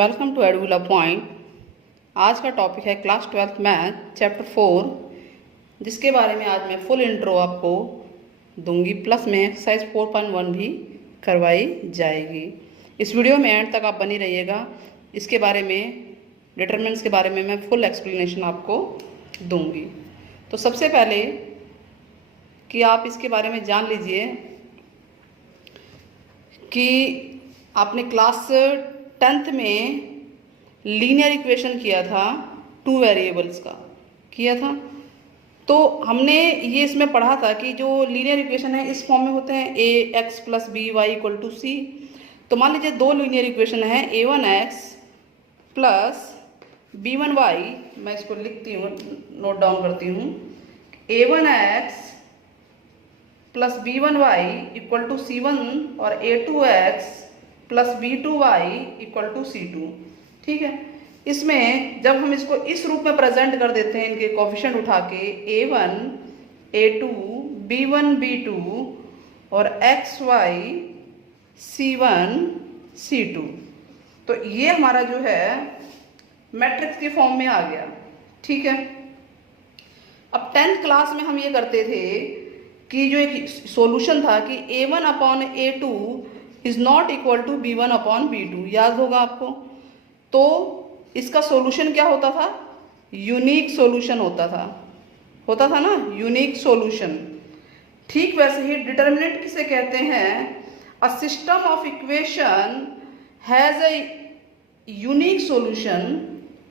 Welcome to एडुला point. आज का topic है क्लास 12th मैथ चैप्टर 4, जिसके बारे में आज मैं फुल इंट्रो आपको दूंगी, प्लस में एक्सरसाइज 4.1 भी करवाई जाएगी। इस वीडियो में एंड तक आप बनी रहिएगा। इसके बारे में डिटरमिनेंट्स के बारे में मैं फुल एक्सप्लेनेशन आपको दूंगी। तो सबसे पहले कि आप इसके बारे में जान लीजिए कि आपने क्लास 10th में लीनियर इक्वेशन किया था, 2 वेरिएबल्स का किया था। तो हमने ये इसमें पढ़ा था कि जो लीनियर इक्वेशन है इस फॉर्म में होते हैं ax plus B Y equal to C. तो मान लीजिए दो लीनियर इक्वेशन है a1x प्लस b1y। मैं इसको लिखती हूँ, नोट डाउन करती हूँ। a1x plus b1y equal to c1 और a2x plus b2y equal to c2। ठीक है, इसमें जब हम इसको इस रूप में प्रेजेंट कर देते हैं, इनके कोफिशिएंट उठा के a1 a2 b1 b2 और xy c1 c2, तो ये हमारा जो है मैट्रिक्स के फॉर्म में आ गया। ठीक है, अब 10th क्लास में हम ये करते थे कि जो एक सॉल्यूशन था कि a1 upon a2 is not equal to b1 upon b2, याद होगा आपको। तो इसका सॉल्यूशन क्या होता था? यूनिक सॉल्यूशन होता था ना, यूनिक सॉल्यूशन। ठीक वैसे ही डिटर्मिनेंट किसे कहते हैं? A system of equation has a unique solution.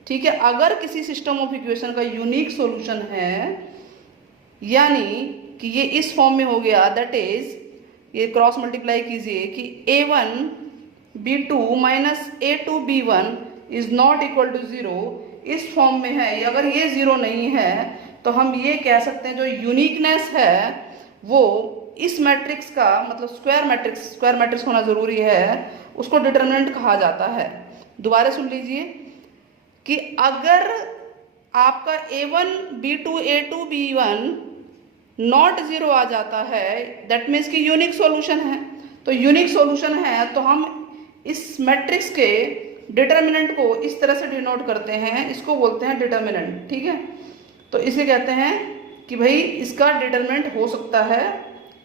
ठीक है, अगर किसी सिस्टम ऑफ इक्वेशन का यूनिक सॉल्यूशन है, यानी कि ये इस फॉर्म में हो गया, दैट इज, ये क्रॉस मल्टीप्लाई कीजिए कि a1 b2 minus a2 b1 is not equal to 0, इस फॉर्म में है। अगर ये 0 नहीं है तो हम ये कह सकते हैं जो यूनिकनेस है वो इस मैट्रिक्स का, मतलब स्क्वायर मैट्रिक्स होना जरूरी है, उसको डिटर्मिनेंट कहा जाता है। दोबारा सुन लीजिए कि अगर आपका a1 b2 a2 b1 not 0 आ जाता है, दैट मीन्स कि यूनिक सॉल्यूशन है। तो यूनिक सॉल्यूशन है तो हम इस मैट्रिक्स के डिटर्मिनेंट को इस तरह से डिनोट करते हैं, इसको बोलते हैं डिटर्मिनेंट। ठीक है, तो इसे कहते हैं कि भाई इसका डिटर्मिनेंट हो सकता है,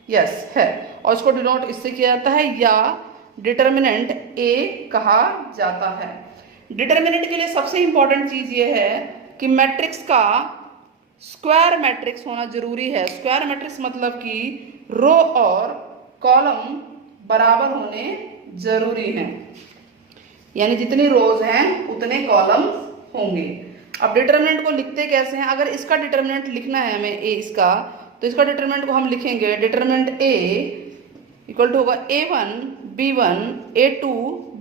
यस है, और इसको डिनोट इससे किया जाता है या डिटर्मिनेंट ए कहा जाता है। डिटर्मिनेंट के लिए सबसे इंपॉर्टेंट चीज ये है कि मैट्रिक्स का स्क्वायर मैट्रिक्स होना जरूरी है। स्क्वायर मैट्रिक्स मतलब कि रो और कॉलम बराबर होने जरूरी हैं, यानी जितनी रोज हैं उतने कॉलम होंगे। अब डिटर्मिनेंट को लिखते कैसे हैं? अगर इसका डिटर्मिनेंट लिखना है हमें ए इसका, तो इसका डिटर्मिनेंट को हम लिखेंगे, डिटर्मिनेंट ए इक्वल टू होगा a1 b1 a2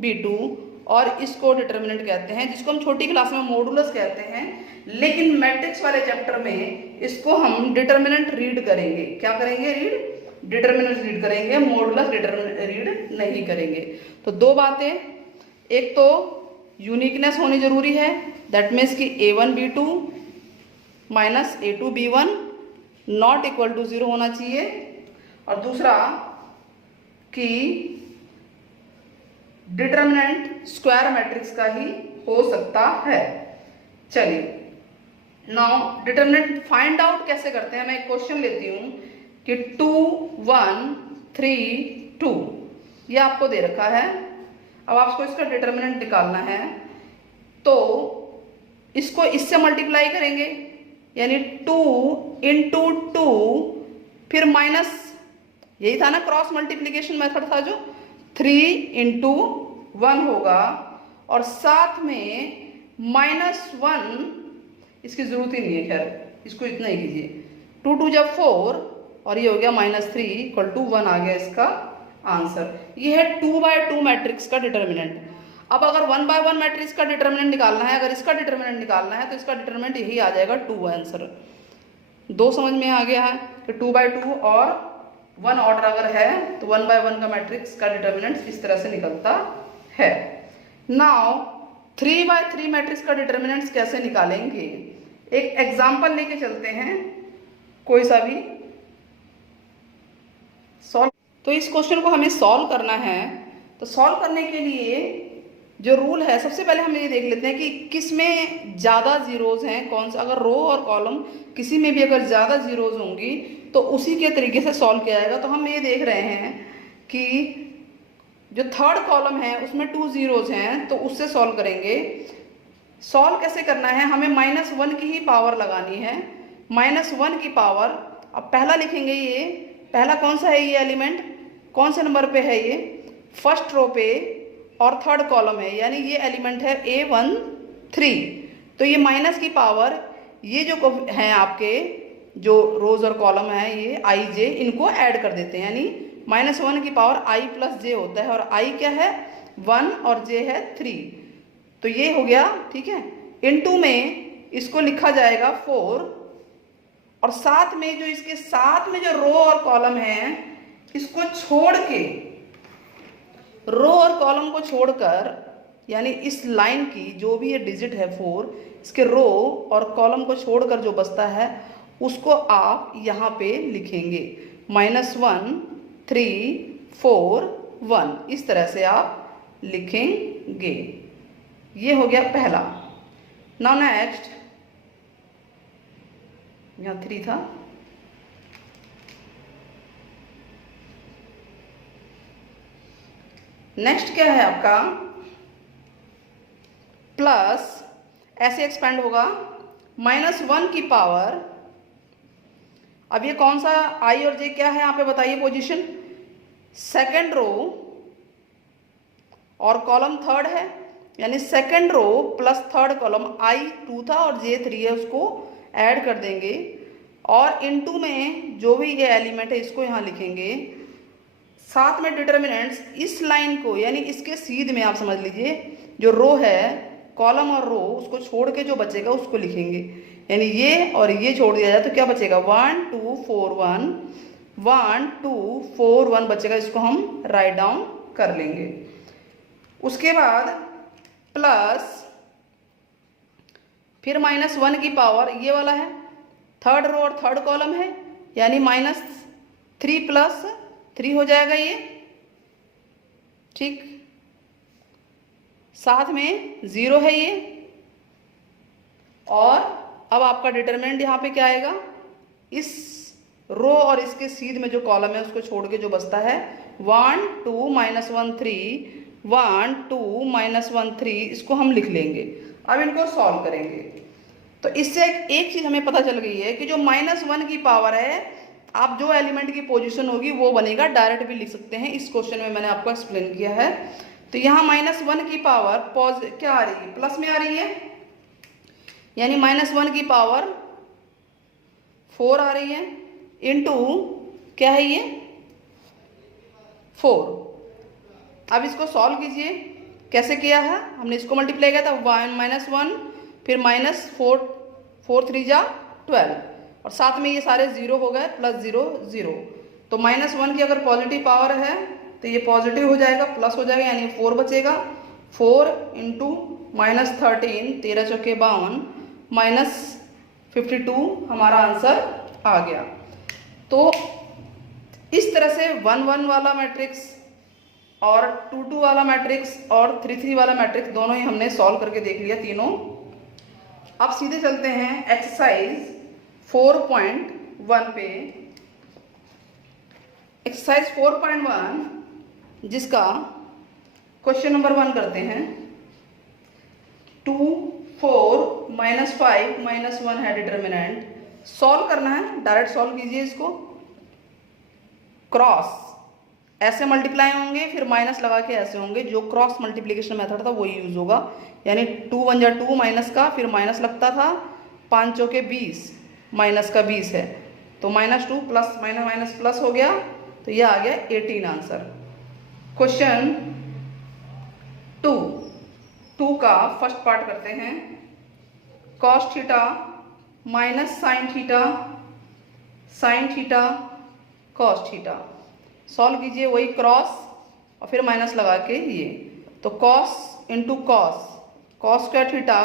b2, और इसको डिटर्मिनेंट कहते हैं, जिसको हम छोटी क्लास में मॉडुलस कहते हैं। लेकिन मैट्रिक्स वाले चैप्टर में इसको हम डिटर्मिनेंट रीड करेंगे। क्या करेंगे? रीड, डिटर्मिनेंट रीड करेंगे, मॉडुलस डिटर्मिनेंट रीड नहीं करेंगे। तो दो बातें, एक तो यूनिकनेस होनी जरूरी है, दैट मीन्स कि a1 b2 minus a2 b1 not equal to 0 होना चाहिए, और दूसरा कि डिटर्मिनेंट स्क्वायर मैट्रिक्स का ही हो सकता है। चलिए, नाउ डिटर्मिनेंट फाइंड आउट कैसे करते हैं? मैं एक क्वेश्चन लेती हूं कि 2 1 3 2, ये आपको दे रखा है। अब आपको इसका डिटर्मिनेंट निकालना है, तो इसको इससे मल्टीप्लाई करेंगे, यानी 2 इंटू 2, फिर माइनस, यही था ना क्रॉस मल्टीप्लीकेशन मेथड था जो, 3 इंटू 1 होगा, और साथ में -1, इसकी जरूरत ही नहीं है, खैर इसको इतना ही कीजिए। 2 2 जब 4, और ये हो गया -3 इक्वल टू 1 आ गया इसका आंसर। ये है 2/2 मैट्रिक्स का डिटर्मिनेंट। अब अगर 1/1 मैट्रिक्स का डिटर्मिनेंट निकालना है, अगर इसका डिटर्मिनेंट निकालना है, तो इसका डिटर्मिनेंट यही आ जाएगा 2 आंसर। दो समझ में आ गया है कि 2/2 और 1 ऑर्डर अगर है तो 1/1 का मैट्रिक्स का डिटर्मिनेंट इस तरह से निकलता है। नाउ 3/3 मैट्रिक्स का डिटर्मिनेंट्स कैसे निकालेंगे? एक एग्जांपल लेके चलते हैं, कोई सा भी सॉल्व। तो इस क्वेश्चन को हमें सॉल्व करना है, तो सॉल्व करने के लिए जो रूल है, सबसे पहले हम ये देख लेते हैं कि किस में ज़्यादा जीरोज हैं, कौन सा। अगर रो और कॉलम किसी में भी अगर ज़्यादा जीरोज होंगी तो उसी के तरीके से सॉल्व किया जाएगा। तो हम ये देख रहे हैं कि जो थर्ड कॉलम है उसमें 2 जीरोज हैं, तो उससे सॉल्व करेंगे। सॉल्व कैसे करना है, हमें -1 की ही पावर लगानी है, -1 की पावर। अब पहला लिखेंगे, ये पहला कौन सा है, ये एलिमेंट कौन से नंबर पे है, ये फर्स्ट रो पे और थर्ड कॉलम है, यानी ये एलिमेंट है A13। तो ये माइनस की पावर, ये जो हैं आपके जो रोज और कॉलम है ये आई जे, इनको ऐड कर देते हैं, यानी -1 की पावर i प्लस जे होता है, और i क्या है 1 और j है 3। तो ये हो गया, ठीक है। इनटू में इसको लिखा जाएगा 4, और साथ में जो इसके साथ में जो रो और कॉलम है इसको छोड़ के, रो और कॉलम को छोड़कर, यानी इस लाइन की जो भी ये डिजिट है 4, इसके रो और कॉलम को छोड़कर जो बचता है उसको आप यहाँ पे लिखेंगे -1 3 4 1, इस तरह से आप लिखेंगे। ये हो गया पहला। नाउ नेक्स्ट, यहाँ 3 था, नेक्स्ट क्या है आपका, प्लस, ऐसे एक्सपेंड होगा -1 की पावर। अब ये कौन सा आई और जे क्या है यहाँ पे बताइए, पोजीशन सेकेंड रो और कॉलम थर्ड है, यानी second row plus third column, I2 था और J3 है, उसको ऐड कर देंगे, और इनटू में जो भी ये एलिमेंट है इसको यहाँ लिखेंगे। साथ में डिटर्मिनेंट्स, इस लाइन को यानी इसके सीध में आप समझ लीजिए, जो रो है कॉलम और रो उसको छोड़ के जो बचेगा उसको लिखेंगे, यानी ये और ये छोड़ दिया जाए तो क्या बचेगा 1 2 4 1, 1 2 4 1 बचेगा, इसको हम राइट डाउन कर लेंगे। उसके बाद प्लस, फिर -1 की पावर, ये वाला है थर्ड रो और थर्ड कॉलम है, यानी -3 प्लस 3 हो जाएगा ये, ठीक। साथ में 0 है ये, और अब आपका डिटरमिनेंट यहाँ पे क्या आएगा, इस रो और इसके सीध में जो कॉलम है उसको छोड़ के जो बचता है 1 2 -1 3 1 2 -1 3, इसको हम लिख लेंगे। अब इनको सॉल्व करेंगे तो इससे एक चीज़ हमें पता चल गई है कि जो -1 की पावर है, आप जो एलिमेंट की पोजीशन होगी वो बनेगा, डायरेक्ट भी लिख सकते हैं, इस क्वेश्चन में मैंने आपको एक्सप्लेन किया है। तो यहाँ -1 की पावर क्या आ रही है, प्लस में आ रही है, यानी -1 की पावर 4 आ रही है, इनटू क्या है ये 4। अब इसको सॉल्व कीजिए, कैसे किया है हमने, इसको मल्टीप्लाई किया था 1 फिर -4 4 3 जा 12, और साथ में ये सारे 0 हो गए, +0 0। तो -1 की अगर पॉजिटिव पावर है तो ये पॉजिटिव हो जाएगा, प्लस हो जाएगा, यानी 4 बचेगा। 4 इंटू -13 13 चौके 52 -52 हमारा आंसर आ गया। तो इस तरह से 1 1 वाला मैट्रिक्स और 2 2 वाला मैट्रिक्स और 3 3 वाला मैट्रिक्स दोनों ही हमने सॉल्व करके देख लिया तीनों। अब सीधे चलते हैं एक्सरसाइज 4.1 पे। एक्सरसाइज 4.1 जिसका क्वेश्चन नंबर 1 करते हैं। 2 4 -5 -1 है डिटर्मिनेंट, सॉल्व करना है, डायरेक्ट सॉल्व कीजिए इसको। क्रॉस ऐसे मल्टीप्लाई होंगे, फिर माइनस लगा के ऐसे होंगे, जो क्रॉस मल्टीप्लिकेशन मेथड था वही यूज होगा, यानी 2 1 जा 2 माइनस का, फिर माइनस लगता था, 5 चौके 20 माइनस का 20 है, तो -2 प्लस माइनस प्लस हो गया, तो यह आ गया 18 आंसर। क्वेश्चन 2 का फर्स्ट पार्ट करते हैं। Cos theta minus sine theta cos theta, solve कीजिए, वही क्रॉस और फिर माइनस लगा के ये, तो cos into cos square theta,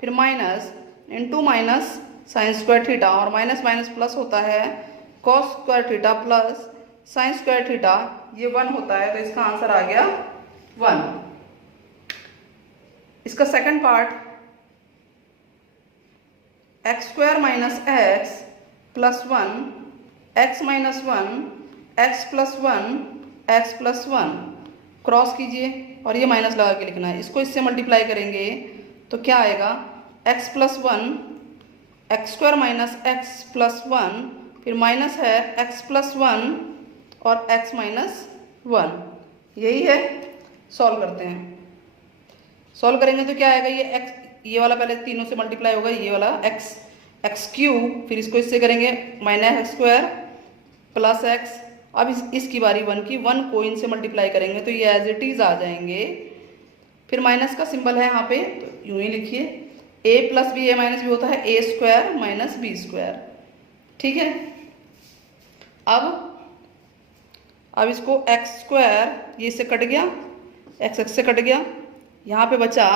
फिर minus into minus sine square theta, और माइनस माइनस प्लस होता है, cos square theta plus sine square theta, ये 1 होता है, तो इसका आंसर आ गया 1। इसका second part x square minus x plus 1 x minus 1 x plus 1 x plus 1 cross कीजिए और ये माइनस लगा के लिखना है। इसको इससे मल्टीप्लाई करेंगे तो क्या आएगा, x plus 1 x square minus x plus 1, फिर माइनस है एक्स प्लस 1 और एक्स माइनस 1। यही है। सॉल्व करते हैं। सॉल्व करेंगे तो क्या आएगा, ये एक्स, ये वाला पहले तीनों से मल्टीप्लाई होगा, ये वाला एक्स एक्स क्यूब, फिर इसको इससे करेंगे minus x square plus x. अब इसकी बारी 1 की, 1 को इनसे मल्टीप्लाई करेंगे तो ये एज इट इज आ जाएंगे। फिर माइनस का सिंबल है यहाँ पे, तो यूं ही लिखिए, ए प्लस बी ए माइनस बी होता है ए स्क्वायर माइनस बी स्क्वायर। ठीक है। अब इसको एक्स स्क्वायर, ये इससे कट गया, एक्स एक्स से कट गया, यहाँ पे बचा,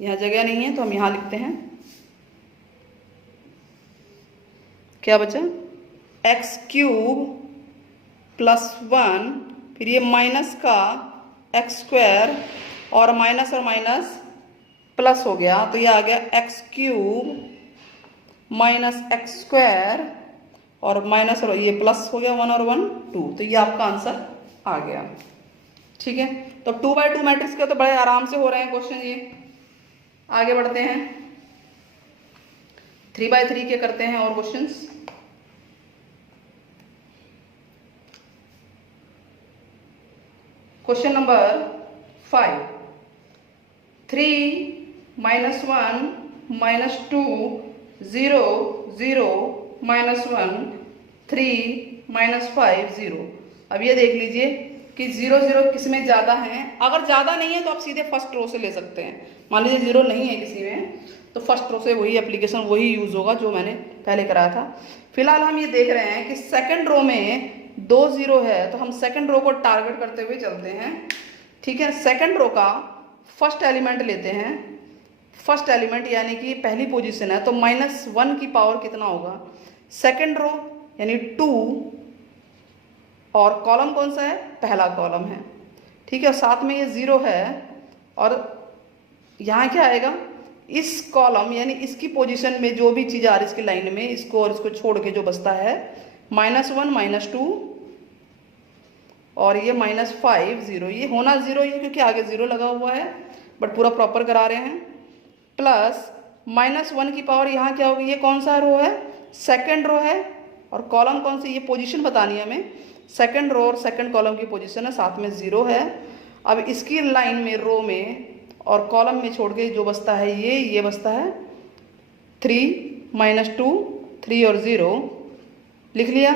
यहाँ जगह नहीं है तो हम यहाँ लिखते हैं, क्या बचा, एक्स क्यूब प्लस 1, फिर ये माइनस का एक्स स्क्वायर और माइनस प्लस हो गया, तो ये आ गया x cube minus x square और माइनस, और ये प्लस हो गया 1 और 1 2, तो ये आपका आंसर आ गया। ठीक है। तो 2x2 मैट्रिक्स के तो बड़े आराम से हो रहे हैं क्वेश्चन ये। आगे बढ़ते हैं, 3x3 के करते हैं और क्वेश्चंस। Question number 5, 3 -1 -2 0 0 -1 3 -5 0। अब ये देख लीजिए कि 0 0 किस में ज़्यादा है। अगर ज़्यादा नहीं है तो आप सीधे फर्स्ट रो से ले सकते हैं। मान लीजिए 0 नहीं है किसी में, तो फर्स्ट रो से वही एप्लीकेशन वही यूज़ होगा जो मैंने पहले कराया था। फिलहाल हम ये देख रहे हैं कि सेकंड रो में 2 0 है, तो हम सेकंड रो को टारगेट करते हुए चलते हैं। ठीक है। सेकंड रो का फर्स्ट एलिमेंट लेते हैं। फर्स्ट एलिमेंट यानी कि पहली पोजीशन है, तो -1 की पावर कितना होगा, सेकंड रो यानी 2, और कॉलम कौन सा है, पहला कॉलम है। ठीक है। और साथ में ये 0 है, और यहाँ क्या आएगा, इस कॉलम यानी इसकी पोजीशन में जो भी चीज़ आ रही है इसकी लाइन में, इसको और इसको छोड़ के जो बचता है -1 -2 और ये -5 0। ये होना 0 ही है क्योंकि आगे 0 लगा हुआ है, बट पूरा प्रॉपर करा रहे हैं। प्लस -1 की पावर यहाँ क्या होगी, ये कौन सा रो है, सेकंड रो है, और कॉलम कौन सी, ये पोजीशन बतानी है हमें, सेकंड रो और सेकंड कॉलम की पोजीशन है, साथ में 0 है। अब इसकी लाइन में, रो में और कॉलम में छोड़ के जो बचता है ये बचता है 3 -2 3 और 0 लिख लिया,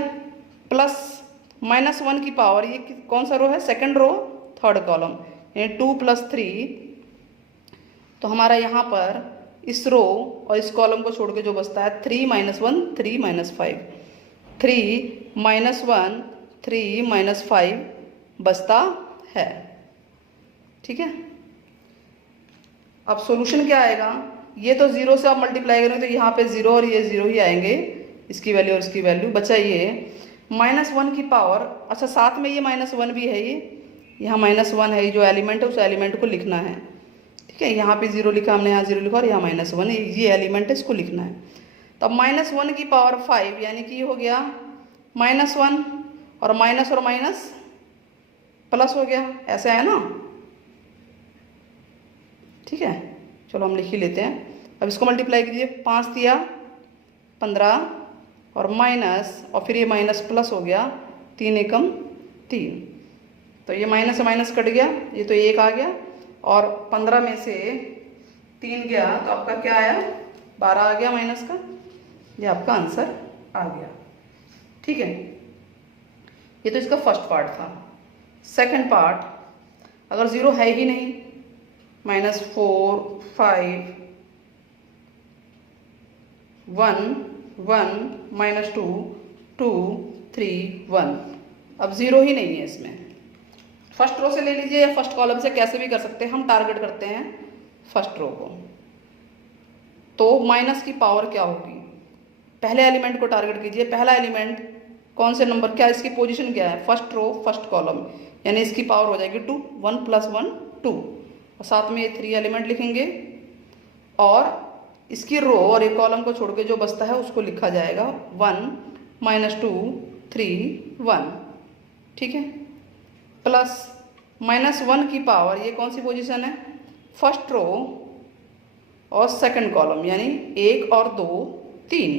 प्लस -1 की पावर, ये कौन सा रो है, सेकंड रो थर्ड कॉलम, यानी 2 + 3। तो हमारा यहाँ पर इस रो और इस कॉलम को छोड़ के जो बचता है 3 -1 3 -5, 3 -1 3 -5 बचता है। ठीक है। अब सॉल्यूशन क्या आएगा, ये तो 0 से आप मल्टीप्लाई करेंगे तो यहाँ पे 0 और ये 0 ही आएंगे, इसकी वैल्यू और इसकी वैल्यू। बचा ये -1 की पावर, अच्छा साथ में ये -1 भी है, ये यहाँ -1 है, जो एलिमेंट है उस एलिमेंट को लिखना है। ठीक है। यहाँ पे 0 लिखा हमने, यहाँ 0 लिखा और यहाँ -1, ये एलिमेंट है, इसको लिखना है। तो अब -1 की पावर 5 यानी कि ये हो गया -1 और माइनस प्लस हो गया, ऐसे है ना। ठीक है। चलो हम लिख ही लेते हैं। अब इसको मल्टीप्लाई कीजिए, 5 दिया 15 और माइनस, और फिर ये माइनस प्लस हो गया, 3 एकम 3, तो ये माइनस से माइनस कट गया, ये तो 1 आ गया, और 15 में से 3 गया तो आपका क्या आया, 12 आ गया माइनस का। ये आपका आंसर आ गया। ठीक है। ये तो इसका फर्स्ट पार्ट था। सेकंड पार्ट, अगर 0 है ही नहीं, -4 5 1 1 -2 2 3 1। अब 0 ही नहीं है इसमें। फर्स्ट रो से ले लीजिए या फर्स्ट कॉलम से, कैसे भी कर सकते हैं। हम टारगेट करते हैं फर्स्ट रो को। तो माइनस की पावर क्या होगी, पहले एलिमेंट को टारगेट कीजिए। पहला एलिमेंट कौन से नंबर, क्या इसकी पोजीशन क्या है, फर्स्ट रो फर्स्ट कॉलम, यानी इसकी पावर हो जाएगी 2, 1 + 1 2, और साथ में ये 3 एलिमेंट लिखेंगे और इसकी रो और एक कॉलम को छोड़ के जो बचता है उसको लिखा जाएगा 1 -2 3 1, ठीक है। प्लस -1 की पावर, ये कौन सी पोजीशन है, फर्स्ट रो और सेकंड कॉलम, यानी 1 और 2 3,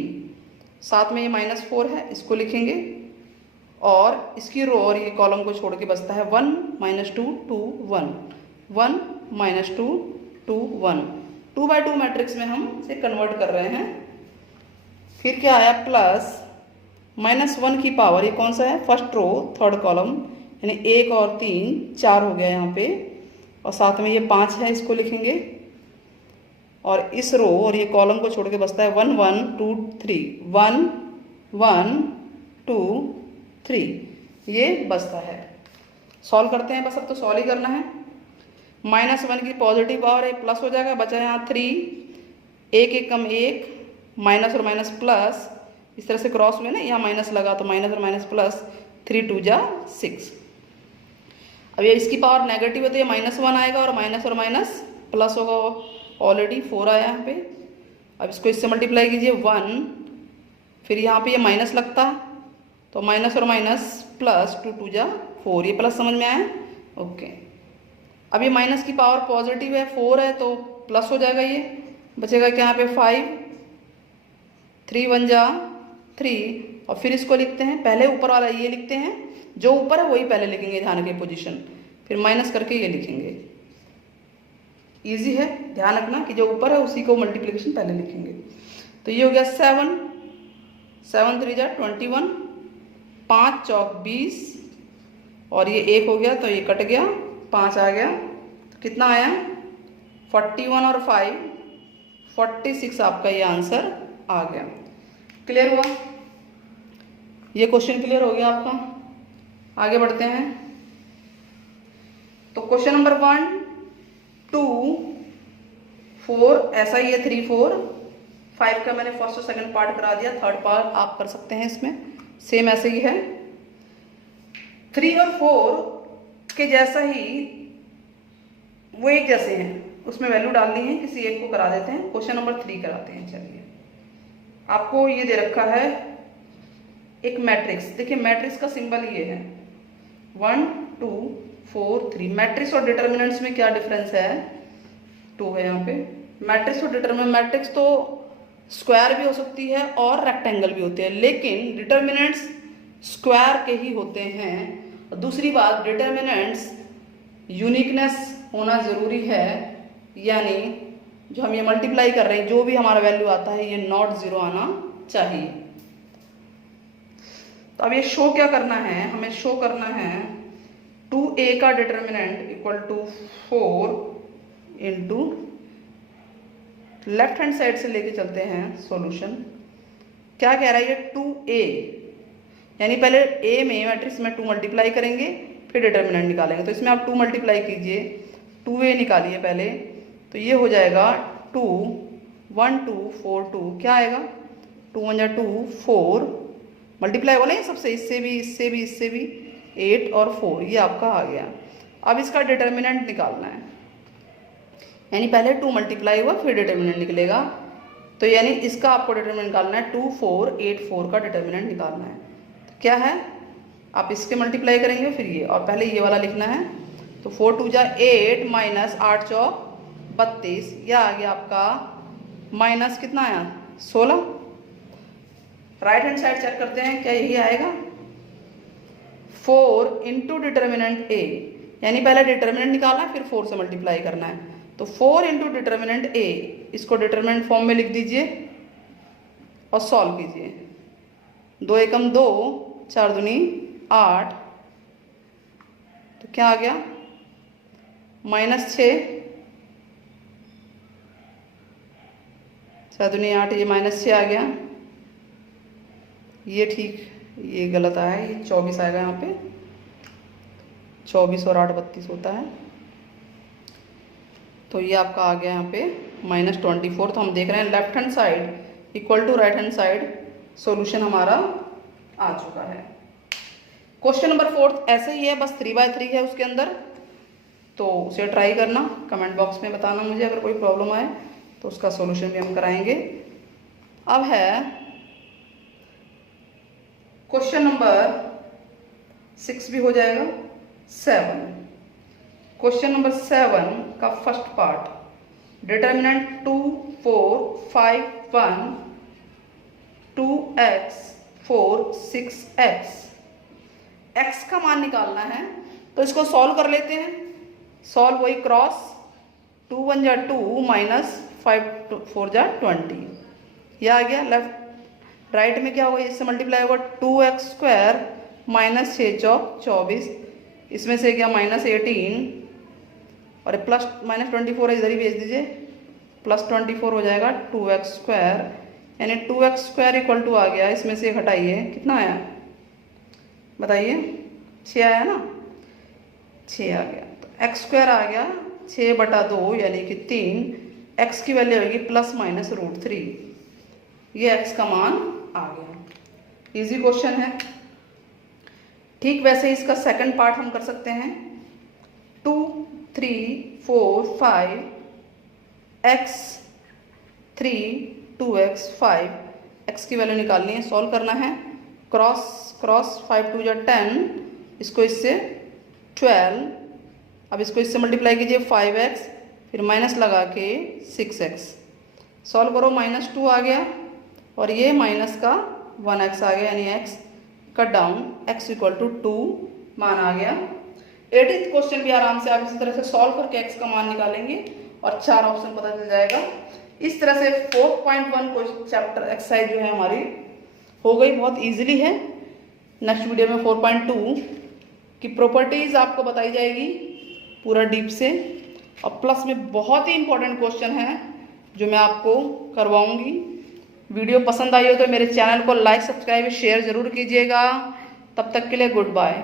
साथ में ये -4 है, इसको लिखेंगे और इसकी रो और ये कॉलम को छोड़ के बचता है 1 -2 2 1 1 -2 2 1, 2 by 2 मैट्रिक्स में हम इसे कन्वर्ट कर रहे हैं। फिर क्या आया, प्लस -1 की पावर, ये कौन सा है, फर्स्ट रो थर्ड कॉलम, यानी 1 और 3 4 हो गया यहाँ पे, और साथ में ये 5 है, इसको लिखेंगे और इस रो और ये कॉलम को छोड़ के बचता है 1 1 2 3 1 1 2 3, ये बचता है। सॉल्व करते हैं, बस अब तो सॉल्व ही करना है। -1 की पॉजिटिव पावर है, प्लस हो जाएगा, बचा यहाँ 3, 1 1 कम 1, माइनस और माइनस प्लस, इस तरह से क्रॉस में ना यहाँ माइनस लगा तो माइनस और माइनस प्लस, 3 2 जा 6। अब ये इसकी पावर नेगेटिव है तो ये -1 आएगा और माइनस प्लस होगा, ऑलरेडी 4 आया यहाँ पे। अब इसको इससे मल्टीप्लाई कीजिए 1, फिर यहाँ पे ये माइनस लगता है तो माइनस और माइनस प्लस, 2 2 जा 4, ये प्लस समझ में आया, ओके। अब ये माइनस की पावर पॉजिटिव है, 4 है तो प्लस हो जाएगा, ये बचेगा क्या यहाँ पे 5, 3 1 जा 3, और फिर इसको लिखते हैं, पहले ऊपर वाला ये लिखते हैं, जो ऊपर है वही पहले लिखेंगे ध्यान के पोजीशन, फिर माइनस करके ये लिखेंगे। इजी है, ध्यान रखना कि जो ऊपर है उसी को मल्टीप्लिकेशन पहले लिखेंगे। तो ये हो गया 7 7 3 जा 21, 5 चौक 20, और ये 1 हो गया तो ये कट गया, 5 आ गया, तो कितना आया 41 और 5 46 आपका ये आंसर आ गया। क्लियर हुआ, ये क्वेश्चन क्लियर हो गया आपका। आगे बढ़ते हैं, तो क्वेश्चन नंबर 1 2 4 ऐसा ही है, 3 4 5 का मैंने फर्स्ट और सेकंड पार्ट करा दिया, थर्ड पार्ट आप कर सकते हैं, इसमें सेम ऐसे ही है। 3 और 4 के जैसा ही वो एक जैसे हैं, उसमें वैल्यू डालनी है, किसी एक को करा देते हैं। क्वेश्चन नंबर 3 कराते हैं। चलिए, आपको ये दे रखा है एक मैट्रिक्स, देखिए मैट्रिक्स का सिंबल ये है 1 2 4 3। मैट्रिक्स और डिटर्मिनेंट्स में क्या डिफरेंस है, 2 है यहाँ पे। मैट्रिक्स और डिटर्मिनेंट, मैट्रिक्स तो स्क्वायर भी हो सकती है और रेक्टेंगल भी होते हैं, लेकिन डिटर्मिनेंट्स स्क्वायर के ही होते हैं। और दूसरी बात, डिटर्मिनेंट्स यूनिकनेस होना ज़रूरी है, यानी जो हम ये मल्टीप्लाई कर रहे हैं, जो भी हमारा वैल्यू आता है ये नॉट ज़ीरो आना चाहिए। तो अब ये शो क्या करना है, हमें शो करना है 2a का determinant equal to 4 into, left hand side से लेके चलते हैं सॉल्यूशन। क्या कह रहा है ये 2a, यानी पहले a में मैट्रिक्स में 2 मल्टीप्लाई करेंगे, फिर डिटर्मिनेंट निकालेंगे। तो इसमें आप 2 मल्टीप्लाई कीजिए, 2a निकालिए पहले, तो ये हो जाएगा 2 1 2 4 2, क्या आएगा 2 1 जा 2 4, मल्टीप्लाई होगा नहीं सबसे, इससे भी इससे भी इससे भी, 8 और 4, ये आपका आ गया। अब इसका डिटर्मिनेंट निकालना है, यानी पहले 2 मल्टीप्लाई हुआ फिर डिटर्मिनेंट निकलेगा, तो यानी इसका आपको डिटर्मिनेंट निकालना है, 2 4 8 4 का डिटर्मिनेंट निकालना है। तो क्या है, आप इसके मल्टीप्लाई करेंगे फिर ये, और पहले ये वाला लिखना है। तो 4 2 जा 8 माइनस 8 चौक 32, यह आ गया आपका माइनस कितना आया 16। राइट हैंड साइड चेक करते हैं, क्या यही आएगा 4 इंटू डिटर्मिनेंट a, यानी पहले डिटर्मिनेंट निकालना है फिर 4 से मल्टीप्लाई करना है। तो 4 इंटू डिटर्मिनेंट a, इसको डिटर्मिनेंट फॉर्म में लिख दीजिए और सॉल्व कीजिए। 2 एकम 2, 4 दूनी 8, तो क्या आ गया -6, 4 दूनी 8, ये -6 आ गया, ये ठीक, ये गलत आया, ये 24 आएगा यहाँ पे, 24 और 8 32 होता है, तो ये आपका आ गया यहाँ पे -24। तो हम देख रहे हैं left hand side equal to right hand side, solution हमारा आ चुका है। क्वेश्चन नंबर 4 ऐसे ही है, बस 3 by 3 है उसके अंदर। तो उसे ट्राई करना, कमेंट बॉक्स में बताना मुझे अगर कोई प्रॉब्लम आए तो उसका सॉल्यूशन भी हम कराएंगे। अब है क्वेश्चन नंबर 6 भी हो जाएगा 7। क्वेश्चन नंबर 7 का first part, determinant 2, 4, 5, 1, 2x, 4, 6x, x का मान निकालना है। तो इसको सॉल्व कर लेते हैं। सॉल्व वही क्रॉस, 2 1 जा 2 माइनस 5 4 जा 20, यह आ गया। लेफ्ट राइट में क्या होगा, इससे मल्टीप्लाई होगा 2x² माइनस 6 चौक 24, इसमें से क्या माइनस 18 और प्लस माइनस 24 है, इधर ही भेज दीजिए, प्लस 24 हो जाएगा 2x², यानी 2x² इक्वल टू आ गया, इसमें से घटाइए कितना आया बताइए, 6 आया ना, 6 आ गया। तो x² आ गया 6/2 यानी कि 3, x की वैल्यू होगी प्लस माइनस √3, ये x का मान आ गया। इजी क्वेश्चन है। ठीक वैसे ही इसका सेकंड पार्ट हम कर सकते हैं। 2, 3, 4, 5 x 3 2x 5, x की वैल्यू निकालनी है, सॉल्व करना है। क्रॉस क्रॉस 5 2 जा 10, इसको इससे 12, अब इसको इससे मल्टीप्लाई कीजिए 5x, फिर माइनस लगा के 6x, सॉल्व करो -2 आ गया और ये माइनस का 1x आ गया, यानी x cut down, x equal to 2 मान आ गया। 18th क्वेश्चन भी आराम से आप इसी तरह से सॉल्व करके x का मान निकालेंगे और 4 ऑप्शन पता चल जाएगा। इस तरह से 4.1 चैप्टर एक्सरसाइज जो है हमारी हो गई, बहुत इजीली है। नेक्स्ट वीडियो में 4.2 की प्रॉपर्टीज आपको बताई जाएगी पूरा डीप से, और प्लस में बहुत ही इंपॉर्टेंट क्वेश्चन है जो मैं आपको करवाऊंगी। वीडियो पसंद आई हो तो मेरे चैनल को लाइक सब्सक्राइब शेयर जरूर कीजिएगा। तब तक के लिए गुड बाय।